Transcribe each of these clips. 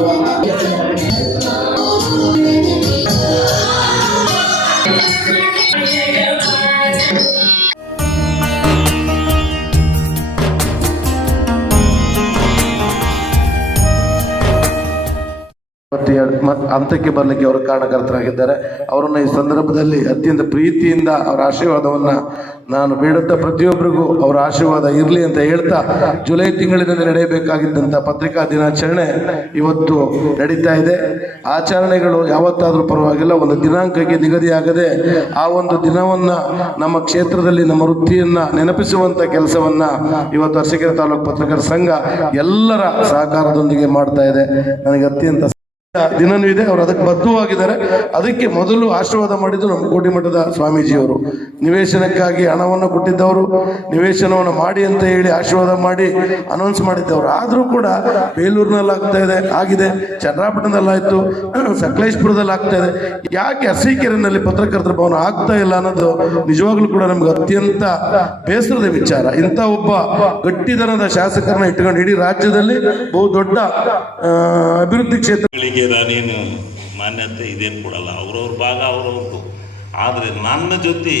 Música ಹಂತಕ್ಕೆ ಬರಲಿಕ್ಕೆ ಅವರು ಕಾರಣಕರ್ತರಾಗಿದ್ದಾರೆ. ಅವರನ್ನು ಈ ಸಂದರ್ಭದಲ್ಲಿ ಅತ್ಯಂತ ಪ್ರೀತಿಯಿಂದ ಅವರ ಆಶೀರ್ವಾದವನ್ನು ನಾನು ಬೇಡುತ್ತಾ ಪ್ರತಿಯೊಬ್ಬರಿಗೂ ಅವರ ಆಶೀರ್ವಾದ ಇರಲಿ ಅಂತ ಹೇಳ್ತಾ ಜುಲೈ ತಿಂಗಳಿನಲ್ಲಿ ನಡೆಯಬೇಕಾಗಿದ್ದಂಥ ಪತ್ರಿಕಾ ದಿನಾಚರಣೆ ಇವತ್ತು ನಡೀತಾ ಇದೆ. ಆಚರಣೆಗಳು ಯಾವತ್ತಾದರೂ ಪರವಾಗಿಲ್ಲ, ಒಂದು ದಿನಾಂಕಕ್ಕೆ ನಿಗದಿಯಾಗದೆ ಆ ಒಂದು ದಿನವನ್ನು ನಮ್ಮ ಕ್ಷೇತ್ರದಲ್ಲಿ ನಮ್ಮ ವೃತ್ತಿಯನ್ನು ನೆನಪಿಸುವಂಥ ಕೆಲಸವನ್ನು ಇವತ್ತು ಅರಸೀಕೆರೆ ತಾಲೂಕು ಪತ್ರಕರ್ತರ ಸಂಘ ಎಲ್ಲರ ಸಹಕಾರದೊಂದಿಗೆ ಮಾಡ್ತಾ ಇದೆ. ನನಗೆ ಅತ್ಯಂತ ದಿನನೂ ಇದೆ, ಅವರು ಅದಕ್ಕೆ ಬದ್ಧವಾಗಿದ್ದಾರೆ. ಅದಕ್ಕೆ ಮೊದಲು ಆಶೀರ್ವಾದ ಮಾಡಿದ್ದು ನಮ್ಮ ಕೋಟಿಮಠದ ಸ್ವಾಮೀಜಿಯವರು. ನಿವೇಶನಕ್ಕಾಗಿ ಹಣವನ್ನು ಕೊಟ್ಟಿದ್ದವರು, ನಿವೇಶನವನ್ನು ಮಾಡಿ ಅಂತ ಹೇಳಿ ಆಶೀರ್ವಾದ ಮಾಡಿ ಅನೌನ್ಸ್ ಮಾಡಿದ್ದವರು. ಆದರೂ ಕೂಡ ಬೇಲೂರಿನಲ್ಲಿ ಆಗ್ತಾ ಇದೆ, ಆಗಿದೆ. ಚಂದ್ರಾಪಟ್ಟಣದಲ್ಲಾಯಿತು ಸಕಲೇಶ್ಪುರದಲ್ಲಿ ಆಗ್ತಾ ಇದೆ. ಯಾಕೆ ಅರಸೀಕೆರೆನಲ್ಲಿ ಪತ್ರಕರ್ತರ ಭವನ ಆಗ್ತಾ ಇಲ್ಲ ಅನ್ನೋದು ನಿಜವಾಗ್ಲೂ ಕೂಡ ನಮ್ಗೆ ಅತ್ಯಂತ ಬೇಸರದ ವಿಚಾರ. ಇಂಥ ಒಬ್ಬ ಗಟ್ಟಿದನದ ಶಾಸಕರನ್ನ ಇಟ್ಕೊಂಡು ಇಡೀ ರಾಜ್ಯದಲ್ಲಿ ಬಹು ದೊಡ್ಡ ಅಭಿವೃದ್ಧಿ ಕ್ಷೇತ್ರ ಗಳಿಗೆ ನಾನೇನು ಮಾನ್ಯತೆ ಇದೇನು ಕೊಡಲ್ಲ. ಅವ್ರವ್ರ ಭಾಗ ಅವ್ರವ್ರದ್ದು ಆದರೆ ನನ್ನ ಜೊತೆ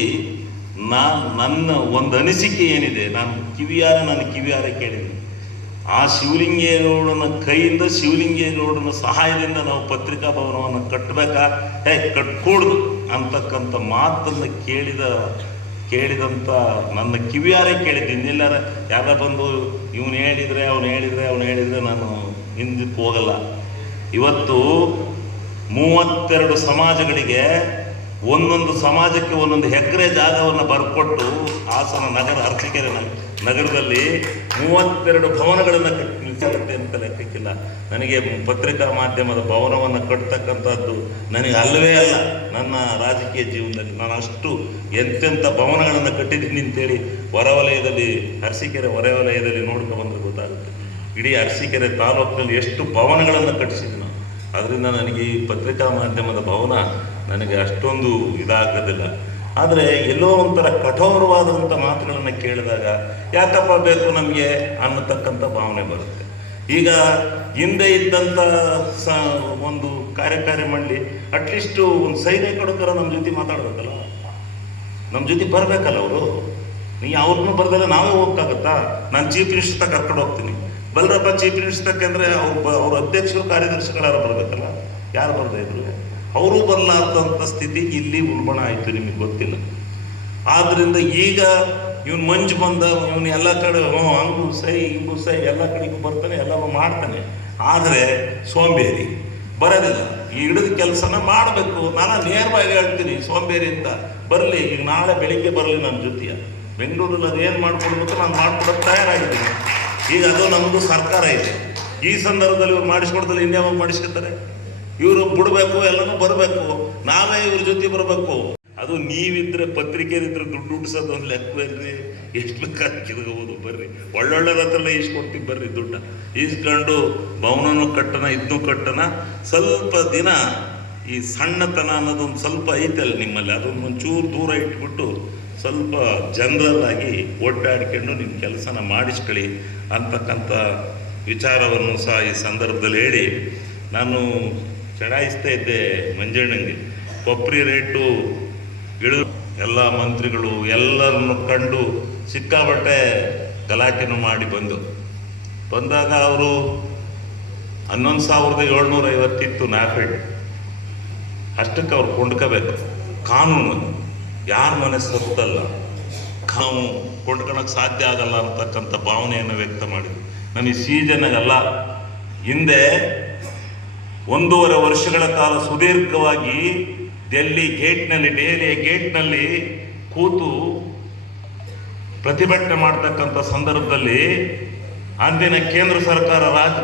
ನಾ ನನ್ನ ಒಂದು ಅನಿಸಿಕೆ ಏನಿದೆ, ನಾನು ಕಿವಿಯಾರ ನಾನು ಕಿವಿಯಾರ ಕೇಳಿದ್ದೀನಿ. ಆ ಶಿವಲಿಂಗೇಗೌಡನ ಕೈಯಿಂದ, ಶಿವಲಿಂಗೇಗೌಡನ ಸಹಾಯದಿಂದ ನಾವು ಪತ್ರಿಕಾ ಭವನವನ್ನು ಕಟ್ಟಬೇಕಾ ಹೇ, ಕಟ್ಕೊಡ್ದು ಅಂತಕ್ಕಂಥ ಮಾತನ್ನು ಕೇಳಿದ ಕೇಳಿದಂಥ ನನ್ನ ಕಿವಿಯಾರೆ ಕೇಳಿದ್ದೆ ಇನ್ನೆಲ್ಲಾರ ಯಾರ ಬಂದು ಇವನು ಹೇಳಿದರೆ, ಅವನು ಹೇಳಿದರೆ ಅವನು ಹೇಳಿದರೆ ನಾನು ಹಿಂದಕ್ಕೆ ಹೋಗಲ್ಲ. ಇವತ್ತು ಮೂವತ್ತೆರಡು ಸಮಾಜಗಳಿಗೆ ಒಂದೊಂದು ಸಮಾಜಕ್ಕೆ ಒಂದೊಂದು ಎಕರೆ ಜಾಗವನ್ನು ಬರ್ಕೊಟ್ಟು ಹಾಸನ ನಗರ, ಅರಸೀಕೆರೆ ನಗರದಲ್ಲಿ ಮೂವತ್ತೆರಡು ಭವನಗಳನ್ನು ಕಟ್ಟಿಸುತ್ತೆ ಅಂತ ಲೆಕ್ಕಕ್ಕಿಲ್ಲ. ನನಗೆ ಪತ್ರಿಕಾ ಮಾಧ್ಯಮದ ಭವನವನ್ನು ಕಟ್ಟತಕ್ಕಂಥದ್ದು ನನಗೆ ಅಲ್ಲವೇ ಅಲ್ಲ. ನನ್ನ ರಾಜಕೀಯ ಜೀವನದಲ್ಲಿ ನಾನು ಅಷ್ಟು ಎಂತೆಂಥ ಭವನಗಳನ್ನು ಕಟ್ಟಿದ್ದೀನಿ ಅಂತೇಳಿ ಹೊರವಲಯದಲ್ಲಿ, ಅರಸೀಕೆರೆ ಹೊರವಲಯದಲ್ಲಿ ನೋಡ್ಕೊಂಡು ಬಂದರೆ ಗೊತ್ತಾಗುತ್ತೆ. ಇಡೀ ಅರಸೀಕೆರೆ ತಾಲೂಕಿನಲ್ಲಿ ಎಷ್ಟು ಭವನಗಳನ್ನು ಕಟ್ಟಿಸಿದ್ವಿ ನಾವು. ಅದರಿಂದ ನನಗೆ ಈ ಪತ್ರಿಕಾ ಮಾಧ್ಯಮದ ಭವನ ನನಗೆ ಅಷ್ಟೊಂದು ಇದಾಗೋದಿಲ್ಲ. ಆದರೆ ಎಲ್ಲೋ ಒಂಥರ ಕಠೋರವಾದಂಥ ಮಾತುಗಳನ್ನು ಕೇಳಿದಾಗ ಯಾಕಪ್ಪ ಬೇಕು ನಮಗೆ ಅನ್ನತಕ್ಕಂಥ ಭಾವನೆ ಬರುತ್ತೆ. ಈಗ ಹಿಂದೆ ಇದ್ದಂಥ ಸ ಒಂದು ಕಾರ್ಯಕಾರಿ ಮಂಡಳಿ ಅಟ್ಲೀಸ್ಟು ಒಂದು ಸೈನಿಕರು ನಮ್ಮ ಜೊತೆ ಮಾತಾಡಬೇಕಲ್ಲ. ನಮ್ಮ ಜೊತೆ ಬರಬೇಕಲ್ಲ ಅವರು? ನೀ ಅವ್ರನ್ನೂ ಬರ್ದಲ್ಲ ನಾವೇ ಹೋಗಕ್ಕಾಗತ್ತಾ? ನಾನು ಚೀಫ್ ಮಿನಿಸ್ಟರ್ ಕರ್ಕೊಂಡು ಹೋಗ್ತೀನಿ. ಬಲ್ರಪ್ಪ ಚೀಫ್ ಮಿನಿಸ್ಟರ್ ಅವ್ರು ಬ- ಅವ್ರ ಅಧ್ಯಕ್ಷರು ಕಾರ್ಯದರ್ಶಿಗಳಾರು ಬರಬೇಕಲ್ಲ? ಯಾರು ಬರ್ದೇ ಇದ್ರು? ಅವರು ಬರಲಾರ್ದಂಥ ಸ್ಥಿತಿ ಇಲ್ಲಿ ಉಲ್ಬಣ ಆಯಿತು, ನಿಮಗೆ ಗೊತ್ತಿಲ್ಲ. ಆದ್ರಿಂದ ಈಗ ಇವನು ಮಂಜು ಬಂದ, ಇವನು ಎಲ್ಲ ಕಡೆ ಹಂಗೂ ಸೈ, ಹಿಂಗೂ ಸೈ, ಎಲ್ಲ ಕಡೆಗೂ ಬರ್ತಾನೆ ಎಲ್ಲವೂ ಮಾಡ್ತಾನೆ. ಆದರೆ ಸೋಂಬೇರಿ ಬರೋದಿಲ್ಲ. ಈ ಹಿಡಿದ ಕೆಲಸನ ಮಾಡಬೇಕು. ನಾನು ನೇರವಾಗಿ ಹೇಳ್ತೀನಿ, ಸೋಂಬೇರಿ ಅಂತ ಬರಲಿ, ಈಗ ನಾಳೆ ಬೆಳಿಗ್ಗೆ ಬರಲಿ ನನ್ನ ಜೊತೆಯ ಬೆಂಗಳೂರಲ್ಲಿ ಅದು ಏನು ಮಾಡ್ಕೊಡ್ಬೇಕು ನಾನು ಮಾಡ್ಕೊಡೋಕೆ ತಯಾರಾಗಿದ್ದೀನಿ. ಈಗ ಅದು ನಮ್ಮದು ಸರ್ಕಾರ ಇದೆ. ಈ ಸಂದರ್ಭದಲ್ಲಿ ಇವ್ರು ಮಾಡಿಸ್ಕೊಡ್ತಾರೆ ಇನ್ಯಾವಾಗ ಮಾಡಿಸ್ಕೊತಾರೆ ಇವರು ಬಿಡಬೇಕು, ಎಲ್ಲನೂ ಬರಬೇಕು. ನಾವೇ ಇವ್ರ ಜೊತೆ ಬರಬೇಕು. ಅದು ನೀವಿದ್ರೆ ಪತ್ರಿಕೆಯಲ್ಲಿದ್ದರೆ ದುಡ್ಡು ಹುಡ್ಸೋದು ಒಂದು ಲೆಕ್ಕ ಬರ್ರಿ ಎಷ್ಟು ಲೆಕ್ಕ ಕಿದ್ಕೋಬೋದು ಬರ್ರಿ. ಒಳ್ಳೊಳ್ಳೆ ಹತ್ರ ಈಸ್ಕೊಡ್ತೀವಿ, ಬರ್ರಿ ದುಡ್ಡ. ಈಸ್ಕೊಂಡು ಭವನನೂ ಕಟ್ಟನ ಇದನ್ನೂ ಕಟ್ಟನ. ಸ್ವಲ್ಪ ದಿನ ಈ ಸಣ್ಣತನ ಅನ್ನೋದೊಂದು ಸ್ವಲ್ಪ ಐತಲ್ಲ ನಿಮ್ಮಲ್ಲಿ, ಅದೊಂದು ಒಂಚೂರು ದೂರ ಇಟ್ಬಿಟ್ಟು ಸ್ವಲ್ಪ ಜನರಲ್ ಆಗಿ ಒಡ್ಡಾಡ್ಕೊಂಡು ನಿಮ್ಮ ಕೆಲಸನ ಮಾಡಿಸ್ಕೊಳ್ಳಿ ಅಂತಕ್ಕಂಥ ವಿಚಾರವನ್ನು ಸಹ ಈ ಸಂದರ್ಭದಲ್ಲಿ ಹೇಳಿ. ನಾನು ಚಡಾಯಿಸ್ತಾ ಇದ್ದೆ ಮಂಜಣ್ಣಂಗೆ. ಕೊಬ್ಬರಿ ರೇಟು ಇಳಿದು ಎಲ್ಲ ಮಂತ್ರಿಗಳು ಎಲ್ಲರನ್ನು ಕಂಡು ಸಿಕ್ಕಾಬಟ್ಟೆ ಗಲಾಟೆನೂ ಮಾಡಿ ಬಂದು. ಬಂದಾಗ ಅವರು ಹನ್ನೊಂದು ಸಾವಿರದ ಏಳ್ನೂರ ಐವತ್ತಿತ್ತು ನ್ಯಾಫೆಡ್ ಅಷ್ಟಕ್ಕೆ ಅವ್ರು ಕೊಂಡ್ಕೋಬೇಕು. ಕಾನೂನು ಯಾರ ಮನಸ್ಸು ಸತ್ತಲ್ಲ ನಾವು ಕೊಂಡ್ಕೊಳಕ್ಕೆ ಸಾಧ್ಯ ಆಗಲ್ಲ ಅಂತಕ್ಕಂಥ ಭಾವನೆಯನ್ನು ವ್ಯಕ್ತ ಮಾಡಿದ್ವಿ ನಮಗೆ ಅಲ್ಲ. ಹಿಂದೆ ಒಂದೂವರೆ ವರ್ಷಗಳ ಕಾಲ ಸುದೀರ್ಘವಾಗಿ ಡೆಲ್ಲಿ ಗೇಟ್ನಲ್ಲಿ ಡೇರಿಯ ಗೇಟ್ನಲ್ಲಿ ಕೂತು ಪ್ರತಿಭಟನೆ ಮಾಡ್ತಕ್ಕಂಥ ಸಂದರ್ಭದಲ್ಲಿ ಅಂದಿನ ಕೇಂದ್ರ ಸರ್ಕಾರ ರಾಜ್ಯ